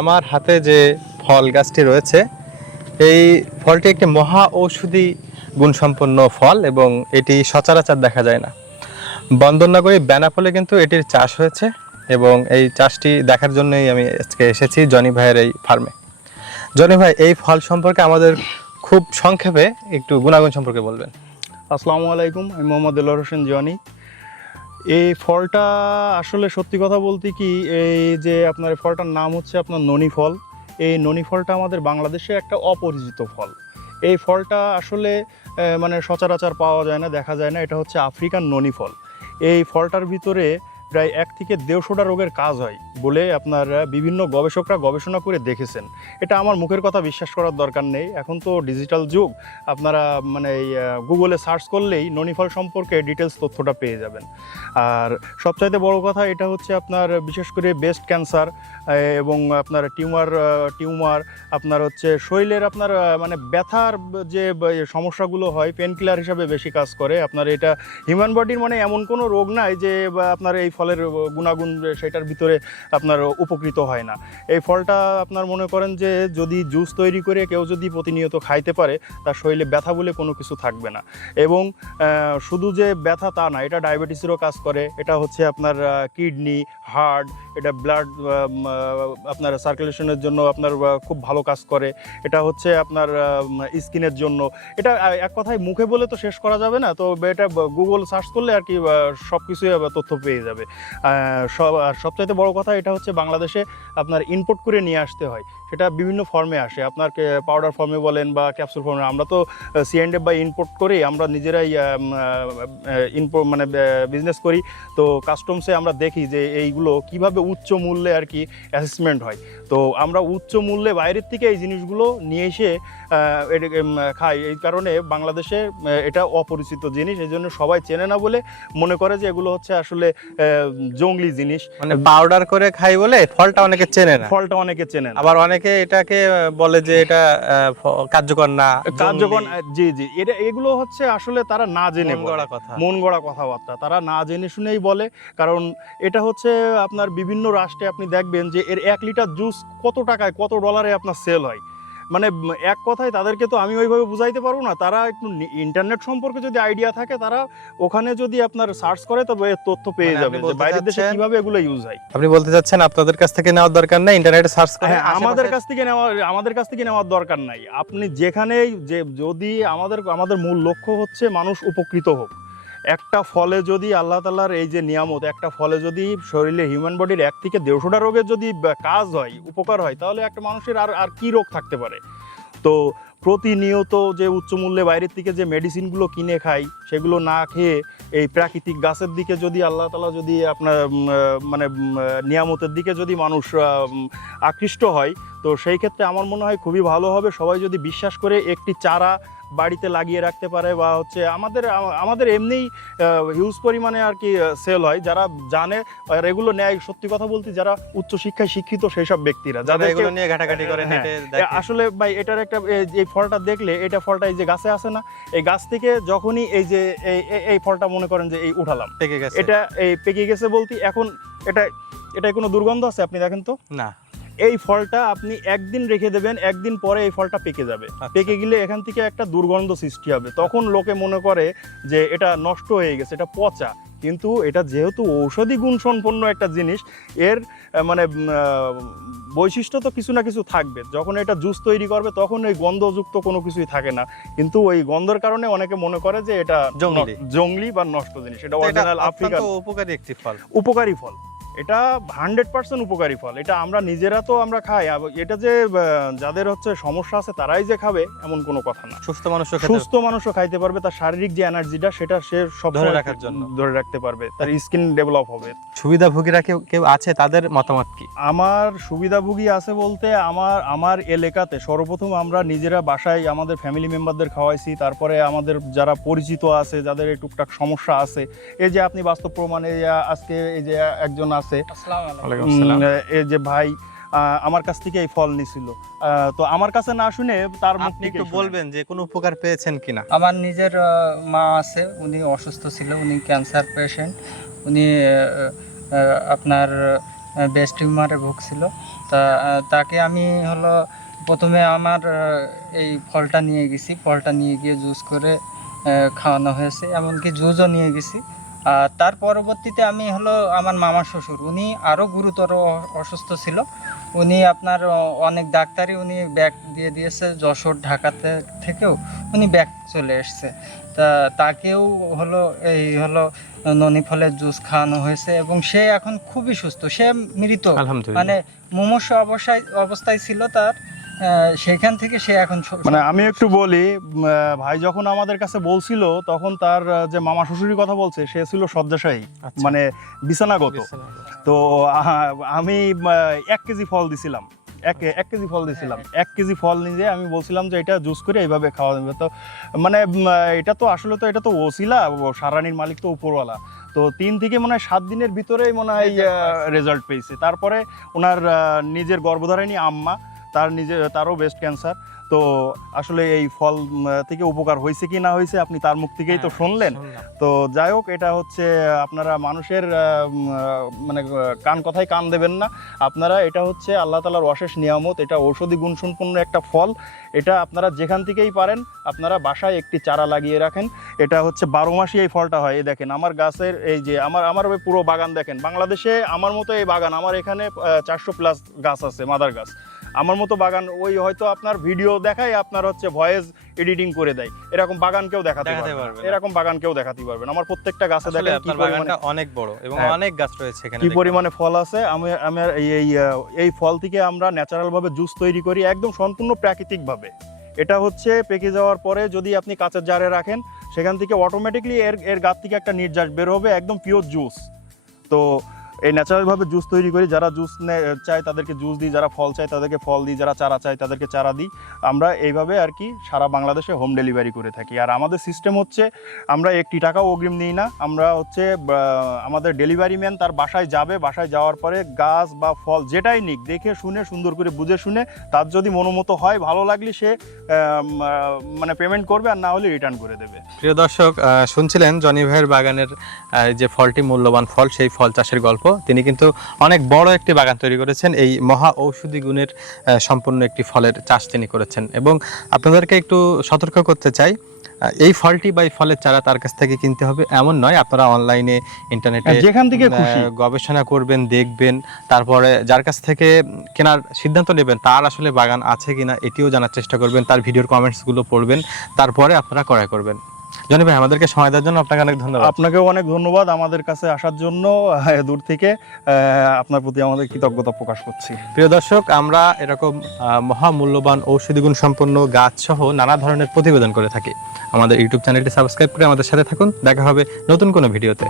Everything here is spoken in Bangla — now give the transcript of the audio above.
আমার হাতে যে ফল গাছটি রয়েছে, এই ফলটি একটি মহা ঔষধি গুণসম্পন্ন ফল এবং এটি সচরাচর দেখা যায় না। বন্দরনগরী বেনাপোলে কিন্তু এটির চাষ হয়েছে এবং এই চাষটি দেখার জন্যই আমি আজকে এসেছি জনি ভাইয়ের এই ফার্মে। জনি ভাই, এই ফল সম্পর্কে আমাদের খুব সংক্ষেপে একটু গুণাগুণ সম্পর্কে বলবেন। আসসালামু আলাইকুম, আমি মোহাম্মদ হোসেন জনি। এই ফলটা আসলে সত্যি কথা বলতে কি, এই যে আপনার ফলটার নাম হচ্ছে আপনার ননি ফল। এই ননি ফলটা আমাদের বাংলাদেশে একটা অপরিচিত ফল। এই ফলটা আসলে মানে সচরাচর পাওয়া যায় না, দেখা যায় না। এটা হচ্ছে আফ্রিকান ননি ফল। এই ফলটার ভিতরে প্রায় এক থেকে দেড়শোটা রোগের কাজ হয় বলে আপনার বিভিন্ন গবেষকরা গবেষণা করে দেখেছেন। এটা আমার মুখের কথা বিশ্বাস করার দরকার নেই। এখন তো ডিজিটাল যুগ, আপনারা মানে এই গুগলে সার্চ করলেই ননিফল সম্পর্কে ডিটেলস তথ্যটা পেয়ে যাবেন। আর সবচাইতে বড় কথা এটা হচ্ছে আপনার, বিশেষ করে ব্রেস্ট ক্যান্সার এবং আপনার টিউমার টিউমার, আপনার হচ্ছে শরীরের আপনার মানে ব্যথার যে সমস্যাগুলো হয় পেনকিলার হিসাবে বেশি কাজ করে। আপনার এটা হিউম্যান বডির মানে এমন কোনো রোগ নাই যে আপনার এই ফলের গুণাগুণ সেটার ভিতরে আপনার উপকৃত হয় না। এই ফলটা আপনার মনে করেন যে যদি জুস তৈরি করে কেউ যদি প্রতিনিয়ত খাইতে পারে, তার শরীরে ব্যথা বলে কোনো কিছু থাকবে না। এবং শুধু যে ব্যথা তা না, এটা ডায়াবেটিসেরও কাজ করে। এটা হচ্ছে আপনার কিডনি, হার্ট, এটা ব্লাড আপনার সার্কুলেশনের জন্য আপনার খুব ভালো কাজ করে। এটা হচ্ছে আপনার স্কিনের জন্য। এটা এক কথায় মুখে বলে তো শেষ করা যাবে না। তো এটা গুগল সার্চ করলে আর কি সব কিছুই তথ্য পেয়ে যাবে। সব আর সবচাইতে বড় কথা এটা হচ্ছে বাংলাদেশে আপনার ইনপুট করে নিয়ে আসতে হয়। সেটা বিভিন্ন ফর্মে আসে। আপনার পাউডার ফর্মে বলেন বা ক্যাপসুল ফর্মে আমরা তো সিএনডে বা ইনপোর্ট করি আমরা নিজেরাই ইনপোর্ট মানে বিজনেস করি। তো কাস্টমসে আমরা দেখি যে এইগুলো কীভাবে উচ্চ মূল্যে আর কি অ্যাসেসমেন্ট হয়। তো আমরা উচ্চ মূল্যে বাইরের থেকে এই জিনিসগুলো নিয়ে এসে খাই এই কারণে বাংলাদেশে এটা অপরিচিত জিনিস এই জন্য সবাই চেনে না বলে মনে করে যে এগুলো হচ্ছে আসলে আহ, জঙ্গলি জিনিস। মানে পাউডার করে খাই বলে ফলটা অনেকে চেনে না। ফলটা অনেকে চেনে না। আবার অনেকে এটাকে বলে যে এটা কার্যকর না কার্যকর জি জি। এটা এগুলো হচ্ছে আসলে তারা না জেনে গড়া কথা। মন গড়া কথাবার্তা। তারা না জেনে শুনেই বলে। কারণ এটা হচ্ছে আপনার বিভিন্ন রাষ্ট্রে আপনি দেখবেন যে এর এক লিটার জুস কত টাকায় কত ডলারে আপনার সেল হয়। মানে এক কথায় তাদেরকে তো আমি ওইভাবে বুঝাইতে পারব না। তারা একটু ইন্টারনেট সম্পর্কে যদি আইডিয়া থাকে তারা ওখানে যদি আপনার সার্চ করে তবে তথ্য পেয়ে মানে যাবে যে বাইরের দেশে কীভাবে এগুলো ইউজ হয়। আপনি বলতে চাচ্ছেন আপনাদের কাছ থেকে নেওয়ার দরকার নাই ইন্টারনেটে সার্চ করে হ্যাঁ আমাদের কাছ থেকে নেওয়া আমাদের কাছ থেকে নেওয়ার দরকার নাই। আপনি যেখানেই যে যদি আমাদের আমাদের মূল লক্ষ্য হচ্ছে মানুষ উপকৃত হোক। একটা ফলে যদি আল্লাহ তালার এই যে নিয়ামত, একটা ফলে যদি শরীরে হিউম্যান বডির এক থেকে দেড়শোটা রোগের যদি কাজ হয়, উপকার হয়, তাহলে একটা মানুষের আর আর কী রোগ থাকতে পারে? তো প্রতিনিয়ত যে উচ্চ মূল্যে বাইরের থেকে যে মেডিসিনগুলো কিনে খাই, সেগুলো না খেয়ে এই প্রাকৃতিক গাছের দিকে যদি আল্লাহ তালা যদি আপনার মানে নিয়ামতের দিকে যদি মানুষ আকৃষ্ট হয়, তো সেই ক্ষেত্রে আমার মনে হয় খুবই ভালো হবে। সবাই যদি বিশ্বাস করে একটি চারা বাড়িতে লাগিয়ে রাখতে পারে বা হচ্ছে আমাদের আমাদের এমনিই হিউজ পরিমাণে আর কি সেল হয়। যারা জানে আর এগুলো নেয় সত্যি কথা বলতে যারা উচ্চশিক্ষায় শিক্ষিত সেই সব ব্যক্তিরা যাদের এগুলো নিয়ে ঘাটাঘাটি করে হ্যাঁ, আসলে ভাই এটার একটা এই ফলটা দেখলে এটা ফলটা এই যে গাছে আছে না এই গাছ থেকে যখনই এই যে এই ফলটা মনে করেন যে এই উঠালাম। পেকে গেছে। এটা এই পেকে গেছে বলতে এখন এটা এটা কোনো দুর্গন্ধ আছে? আপনি দেখেন তো? না। এই ফলটা আপনি একদিন রেখে দেবেন একদিন পরে এই ফলটা পেকে যাবে। আচ্ছা। পেকে গেলে এখান থেকে একটা দুর্গন্ধ সৃষ্টি হবে। তখন লোকে মনে করে যে এটা নষ্ট হয়ে গেছে এটা পচা। কিন্তু এটা যেহেতু ঔষধি গুণ সম্পন্ন একটা জিনিস এর মানে বৈশিষ্ট্য তো কিছু না কিছু থাকবে। যখন এটা জুস তৈরি করবে তখন ওই গন্ধযুক্ত কোনো কিছুই থাকে না। কিন্তু ওই গন্ধের কারণে অনেকে মনে করে যে এটা জংলি বা নষ্ট জিনিস। এটা অরিজিনাল আফ্রিকান উপকারী একটি ফল। উপকারী ফল। এটা হান্ড্রেড পার্সেন্ট উপকারী ফল। এটা আমরা নিজেরা তো আমরা খাই এটা যে যাদের হচ্ছে সমস্যা আছে তারাই যে খাবে এমন কোনো কথা না। সুস্থ মানুষও সুস্থ মানুষও খাইতে পারবে তার শারীরিক যে এনার্জিটা সেটা সে সব ধরে রাখার জন্য। ধরে রাখতে পারবে তার স্কিন ডেভেলপ হবে। সুবিধাভোগীরা কেউ কেউ আছে? তাদের মতামত কি? আমার সুবিধাভোগী আছে বলতে আমার আমার এলাকাতে সর্বপ্রথম আমরা নিজেরা বাসায় আমাদের ফ্যামিলি মেম্বারদের খাওয়াইছি তারপরে আমাদের যারা পরিচিত আছে যাদের এই টুকটাক সমস্যা আছে এই যে আপনি বাস্তব প্রমাণে আজকে এই যে একজন আছে। এই যে ভাই আমার কাছ থেকে এই ফল নিছিল। তো আমার কাছে না শুনে তার আপনি একটু বলবেন যে কোনো উপকার পেয়েছেন কিনা? আমার নিজের মা আছে উনি অসুস্থ ছিল উনি ক্যান্সার পেশেন্ট উনি আপনার ব্রেস্ট টিউমারে ভুগছিল। তা তাকে আমি হলো প্রথমে আমার এই ফলটা নিয়ে গেছি। ফলটা নিয়ে গিয়ে জুস করে খাওয়ানো হয়েছে। এমনকি জুসও নিয়ে গেছি। তার পরবর্তীতে আমি হলো আমার মামা শ্বশুর। উনি আরও গুরুতর অসুস্থ ছিল। উনি আপনার অনেক ডাক্তারই উনি ব্যাগ দিয়ে দিয়েছে যশোর ঢাকাতে থেকেও। উনি ব্যাগ চলে এসছে। তা তাকেও হলো এই হলো ননি ফলের জুস খাওয়ানো হয়েছে এবং সে এখন খুবই সুস্থ। সে মৃত। মানে মুমূর্ষ অবস্থায় অবস্থায় ছিল তার। সেখান থেকে সে এখন মানে আমি একটু বলি ভাই যখন আমাদের কাছে বলছিল তখন তার যে মামা শ্বশুরের কথা বলছে সে ছিল শয্যাশায়ী আচ্ছা। মানে বিছানাগত। তো আমি এক কেজি ফল দিছিলাম। এক এক কেজি ফল দিছিলাম। এক কেজি ফল নিয়ে আমি বলছিলাম যে এটা জুস করে এইভাবে খাওয়া যাবে। তো মানে এটা তো আসলে তো এটা তো ওসিলা সারানির মালিক তো উপরওয়ালা। তো তিন থেকে মনে হয় সাত দিনের ভিতরেই মনে হয় রেজাল্ট পেয়েছে। তারপরে ওনার নিজের গর্ভধারিণী আম্মা তার নিজের তারও ব্রেস্ট ক্যান্সার তো আসলে এই ফল থেকে উপকার হয়েছে কি না হয়েছে আপনি তার মুখ থেকেই তো হ্যাঁ, শুনলেন। তো যাই হোক এটা হচ্ছে আপনারা মানুষের মানে কান কথায় কান দেবেন না। আপনারা এটা হচ্ছে আল্লাহ তালার অশেষ নিয়ামত এটা ঔষধি গুণসম্পন্ন একটা ফল। এটা আপনারা যেখান থেকেই পারেন আপনারা বাসায় একটি চারা লাগিয়ে রাখেন। এটা হচ্ছে বারো মাসই এই ফলটা হয়। এই দেখেন আমার গাছের এই যে আমার আমার ওই পুরো বাগান দেখেন। বাংলাদেশে আমার মতো এই বাগান আমার এখানে চারশো প্লাস গাছ আছে মাদার গাছ। আমার মতো বাগান ওই হয়তো আপনার ভিডিও দেখায় আপনার হচ্ছে ভয়েস এডিটিং করে দেয়। এরকম বাগান কেউ দেখাতে পারবে। এরকম বাগান কেউ দেখাতে পারবে না আমার প্রত্যেকটা গাছে দেখেন কি বাগানটা অনেক বড় এবং হ্যাঁ। অনেক গাছ রয়েছে এখানে কি পরিমাণে ফল আছে? আমি আমার এই এই এই ফল থেকে আমরা ন্যাচারাল ভাবে জুস তৈরি করি একদম সম্পূর্ণ প্রাকৃতিক ভাবে এটা হচ্ছে পেকে যাওয়ার পরে যদি আপনি কাঁচের জারে রাখেন সেখান থেকে অটোমেটিকলি এর এর গাছ থেকে একটা নির্যাস বের হবে একদম পিওর জুস তো এই ন্যাচারালভাবে জুস তৈরি করি, যারা জুস চায় তাদেরকে জুস দিই, যারা ফল চায় তাদেরকে ফল দিই, যারা চারা চায় তাদেরকে চারা দিই। আমরা এইভাবে আর কি সারা বাংলাদেশে হোম ডেলিভারি করে থাকি। আর আমাদের সিস্টেম হচ্ছে, আমরা একটি টাকাও অগ্রিম নিই না, আমরা হচ্ছে আমাদের ডেলিভারি ম্যান তার বাসায় যাবে, বাসায় যাওয়ার পরে গাছ বা ফল যেটাই নিক, দেখে শুনে, সুন্দর করে বুঝে শুনে, তার যদি মনোমতো হয়, ভালো লাগলে সে মানে পেমেন্ট করবে, আর না হলে রিটার্ন করে দেবে। প্রিয় দর্শক শুনছিলেন জনি ভাইয়ের বাগানের যে ফলটি মূল্যবান ফল, সেই ফল চাষের গল্প। তিনি কিন্তু অনেক বড় একটি বাগান তৈরি করেছেন। এই মহা ঔষধি গুণের সম্পন্ন একটি ফলের চাষ তিনি করেছেন। এবং আপনাদেরকে একটু সতর্ক করতে চাই এই ফলটি বা এই ফলের চারা তার কাছ থেকে কিনতে হবে এমন নয় আপনারা অনলাইনে ইন্টারনেটে যেখান থেকে গবেষণা করবেন দেখবেন তারপরে যার কাছ থেকে কেনার সিদ্ধান্ত নেবেন তার আসলে বাগান আছে কিনা এটিও জানার চেষ্টা করবেন তার ভিডিওর কমেন্টসগুলো পড়বেন তারপরে আপনারা ক্রয় করবেন। জনি ভাই আমাদেরকে সময় দেওয়ার জন্য আপনাকে অনেক ধন্যবাদ। আপনাকেও অনেক ধন্যবাদ আমাদের কাছে আসার জন্য। দূর থেকে আপনার প্রতি আমাদের কৃতজ্ঞতা প্রকাশ করছি। প্রিয় দর্শক আমরা এরকম মহামূল্যবান ঔষধি গুণ সম্পন্ন গাছ সহ নানা ধরনের প্রতিবেদন করে থাকি। আমাদের ইউটিউব চ্যানেলটি সাবস্ক্রাইব করে আমাদের সাথে থাকুন। দেখা হবে নতুন কোনো ভিডিওতে।